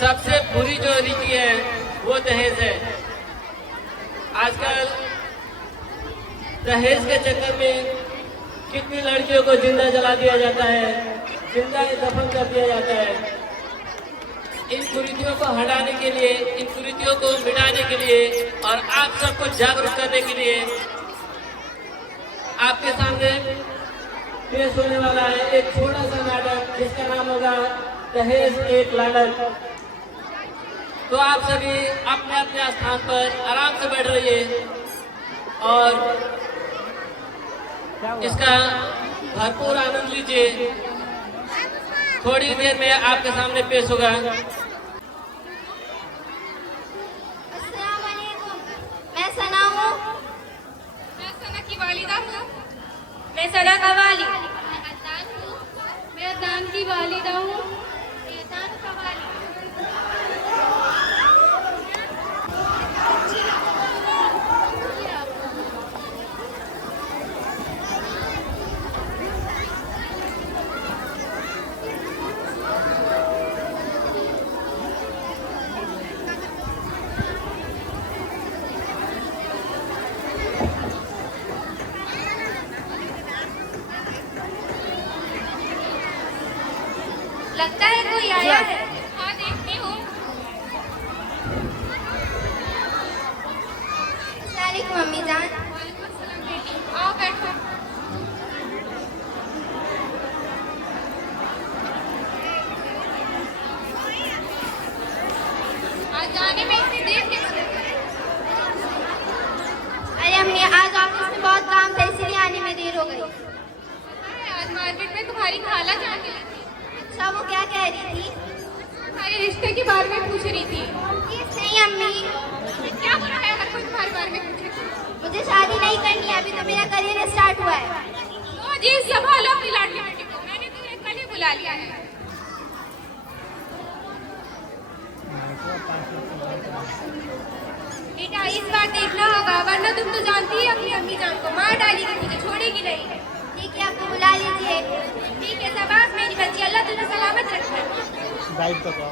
सबसे बुरी जो रीति है वो दहेज है। आजकल दहेज के चक्कर में कितनी लड़कियों को जिंदा जला दिया जाता है, जिंदा दफन कर दिया जाता है। इन कुरीतियों को हटाने के लिए, इन कुरीतियों को मिटाने के लिए और आप सबको जागरूक करने के लिए आपके सामने पेश होने वाला है एक छोटा सा नाटक जिसका नाम होगा दहेज एक लानत। तो आप सभी अपने अपने स्थान पर आराम से बैठ रहिए और इसका भरपूर आनंद लीजिए। थोड़ी देर में आपके सामने पेश होगा। अस्सलाम वालेकुम। मैं सना हूँ। मैं सना की वालिदा हूँ। मैं सना का वाली। मैं अदनान हूँ। मैं अदनान की वालिदा हूँ। मैं अदनान का वाली। लगता है कोई आया है। हाँ, देखती हूँ। अस्सलामुअलैकुम मम्मी जान। वालेकुम अस्सलाम बेटी, आओ बैठो। आज आने में इतनी देर कैसे? अरे अम्मी आज ऑफिस में बहुत काम था इसलिए आने में देर हो गई। पता है, आज मार्केट में तुम्हारी खाला जा मिली थी। अच्छा वो क्या कह रही थी? तुम्हारे रिश्ते के बारे में पूछ रही थी। नहीं अम्मी, क्या बुरा है अगर कोई तुम्हारे बारे में पूछे तो? मुझे शादी नहीं करनी है, अभी तो मेरा करियर स्टार्ट हुआ है। तो जी संभालो अपनी लाडली बेटी को, मैंने तुम्हें कल ही बुला लिया है। बेटा इस बार देखना होगा वरना तुम तो जानती ही अपनी अम्मी जान को मार डालेगी, मुझे छोड़ेगी नहीं। ठीक है आपको बुला लीजिए। ठीक है शाबाश मेरी बच्ची, अल्लाह तुम्हें सलामत रखे। गाइड तो करो।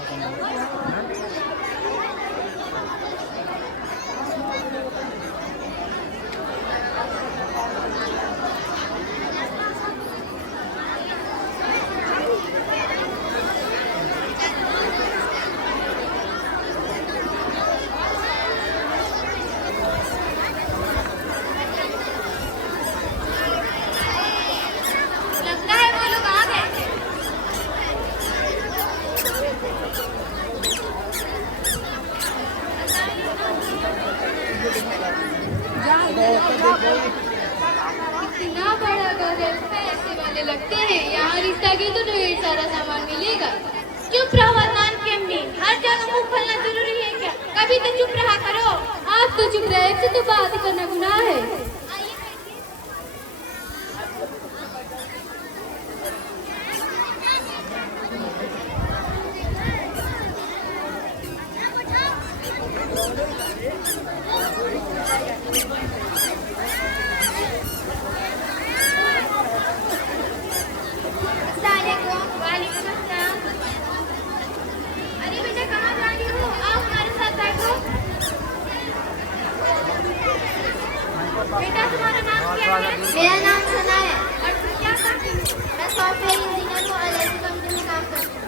लगता है वो लोग आ गए। इतना बड़ा घर है, पैसे वाले लगते हैं। यहाँ रिश्ता के तो ढेर सारा सामान मिलेगा। चुप रहो अदनान की अम्मी, हर जगह मुंह खोलना जरूरी है क्या? कभी तो चुप रहा करो। आप तो चुप रहे थे तो बात करना गुनाह है। वालेकुम अस्सलाम। अरे बेटा कहाँ जा रही हो? आओ हमारे साथ बैठो। बेटा तुम्हारा नाम क्या है? मेरा नाम सना है। और तुम क्या करती हो? मैं सॉफ्टवेयर इंजीनियर हूँ, एलआईसी कंपनी में काम करती हूँ।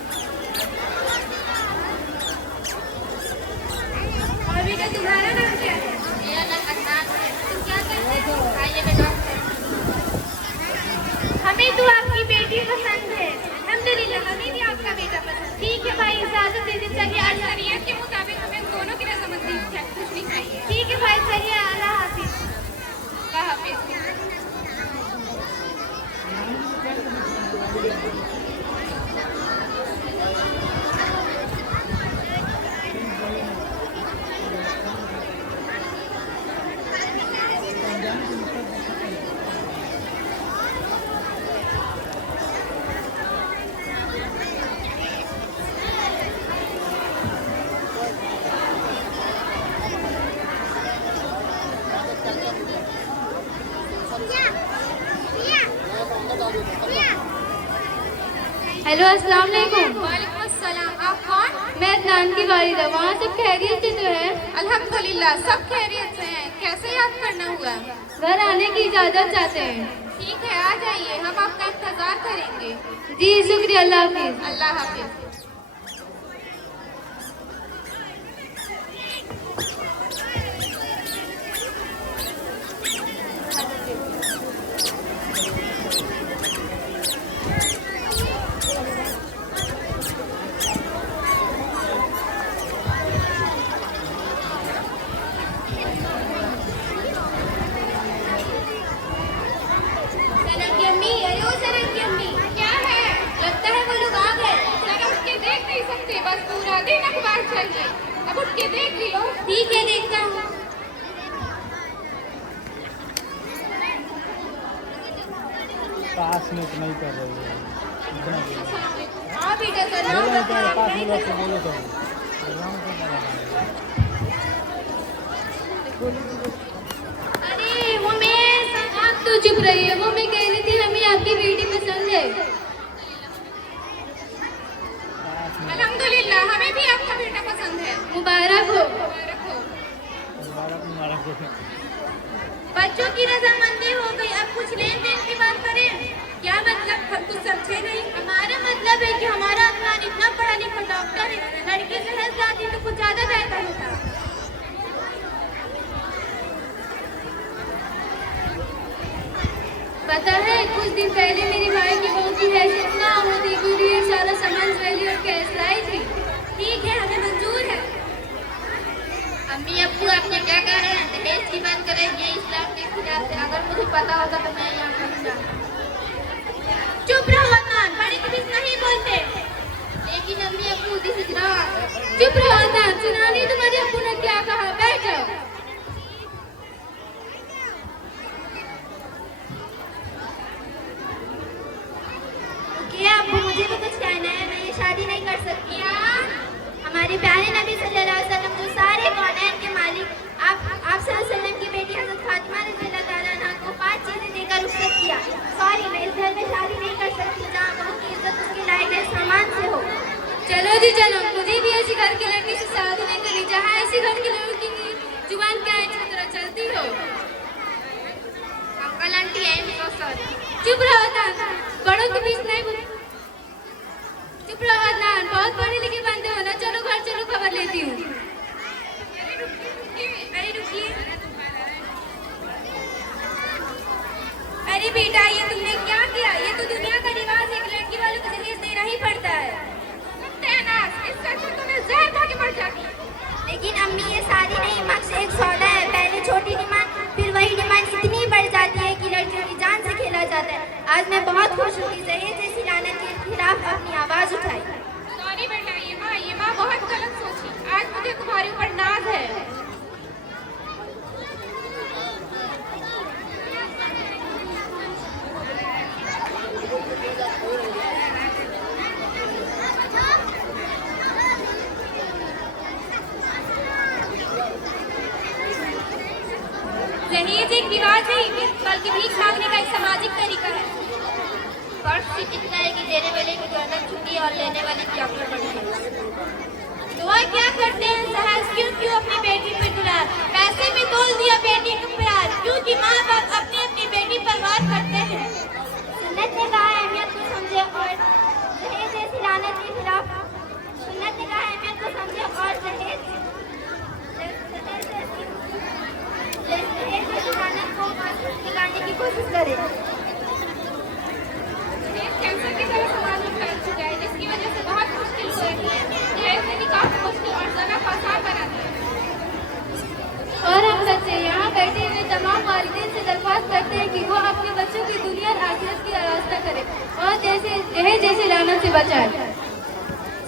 और बेटा तुम्हारा नाम क्या है? मेरा नाम अदनान है। तुम क्या करते हो? आइए बेटा। हमें तो आपकी बेटी पसंद है। अल्हम्दुलिल्लाह हमें भी आपका बेटा पसंद। ठीक है भाई इजाजत दे दीजिए। चलिए शरीयत के मुताबिक हमें दोनों की रजामंदी पूछनी चाहिए। ठीक है भाई चलिए, अल्लाह हाफिज। अल्लाह हाफिज। हेलो अस्सलाम वालेकुम। वालेकुम अस्सलाम। आप कौन? मैं खानदान की वालिदा, वहाँ सब खैरियत से तो है? अल्हम्दुलिल्लाह सब खैरियत से हैं। कैसे याद करना हुआ? घर आने की इजाजत चाहते हैं। ठीक है, आ जाइए, हम आपका इंतजार करेंगे। जी शुक्रिया, अल्लाह हाफिज। अल्लाह हाफिज। सनम की अम्मी, अरे ओ सनम की अम्मी, क्या है? लगता है वो लोग आ गए। जरा उठ के देख नहीं सकते? बस पूरा दिन अखबार चाहिए। अब उठ के देख लियो। ठीक है, देखता हूँ। पास में तो नहीं कर रही है। हाँ बेटा, सलाम बोलो रखना, तो पास नहीं में कर तो बोलो तो आराम से कर रहा है। अरे वो मैं, आप तो चुप रहिए। वो मैं कह रही थी हमें आपकी बेटी पसंद है। पास में अल्हम्दुलिल्लाह हमें भी आपका बेटा पसंद है। मुबारक हो। मुबारक हो। मुबारक हो। बच्चों की रजामंदी हो गई, अब कुछ लेन देन की बात करें। क्या मतलब? हम कुछ समझे नहीं। हमारा मतलब है कि हमारा अफनान इतना पढ़ा लिखा डॉक्टर है, लड़के से हंस जाती तो कुछ ज्यादा बेहतर होता। पता है, कुछ दिन पहले मेरी भाई की बहू की हैसियत ना होती के लिए सारा सामान ज्वेलरी और कैश लाई थी। ठीक है, हमें मंजूर है। अम्मी अब्बू आपने क्या कह रहे हैं? दहेज की बात करें, ये इस्लाम के खिलाफ है। अगर मुझे पता होता तो मैं यहाँ नहीं जाता। चुप रहो अदनान, बड़े कभी नहीं बोलते। लेकिन अम्मी अब्बू दिस इज रॉन्ग। चुप रहो अदनान, सुना नहीं तुम्हारे अब्बू ने क्या कहा? बैठ जाओ। क्या अब्बू, मुझे भी कुछ कहना है। मैं ये शादी नहीं कर सकती। हमारे प्यारे नबी सल्लल्लाहु अलैहि वसल्लम जो सारे कौनैन के मालिक आप सल्लल्लाहु अलैहि वसल्लम की बेटी हज़रत फातिमा रज़ियल्लाहु ताला अन्हा को 5 चीजें देकर रुखसत किया। सॉरी, मैं इस घर में शादी नहीं कर सकती जहाँ बहू की इज्जत उसके लायक है, सामान से हो। चलो जी चलो, मुझे भी ऐसी घर की लड़की से शादी नहीं करनी जहाँ ऐसी घर की लड़की की जुबान क्या अच्छी तरह चलती हो। Uncle aunty I am so sorry. चुप रहो अदनान, बड़ों के बीच नहीं बोल। चुप रहो अदनान, बहुत पढ़े लिखे बंदे हो ना। चलो घर चलो, खबर लेती हूँ। अरे रुकिए, अरे बेटा, ये तुमने क्या किया? ये तो दुनिया का रिवाज है कि लड़की वालों को दहेज देना ही पड़ता है। सत्यानाश, इससे अच्छा तो मैं जहर खा के मर जाती। लेकिन अम्मी, ये शादी नहीं, मक्सद एक सौदा है। पहले छोटी डिमांड, फिर वही डिमांड इतनी बढ़ जाती है कि लड़कियों की जान से खेला जाता है। आज मैं बहुत खुश हूँ कि दहेज जैसी लानत के खिलाफ अपनी आवाज उठाई। सॉरी बेटा, ये माँ बहुत गलत सोची। आज मुझे तुम्हारे ऊपर नाज है। दहेज एक रिवाज नहीं, बल्कि भीख मांगने का एक सामाजिक तरीका है। फर्क सिर्फ इतना है कि देने वाले की गर्दन छुट्टी और लेने वाले की अकड़ बढ़ती है। दुआ क्या करते हैं सहज, क्यों क्यों अपनी बेटी पर दुलार, पैसे में तोल दिया बेटी को प्यार, क्योंकि माँ बाप अपनी अपनी बेटी पर वार करते हैं। सुन्नत ने कहा अहमियत को समझे और दहेज जैसी लानत के खिलाफ। सुन्नत ने कहा अहमियत को समझे और दहेज जैसी लानत को निकालने की कोशिश करे। कैंसर की तरह समाज में फैल चुका है, जिसकी वजह से बहुत मुश्किल हो रही है। दहेज ने निकाह को मुश्किल और ज़्यादा आसान बना दिया। और हम बच्चे यहाँ बैठे हुए तमाम वालिदैन से दरख्वास्त करते हैं कि वो अपने बच्चों की दुनिया और आखिरत की आरास्ता करें और दहेज जैसे लानत से बचाएं।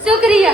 शुक्रिया।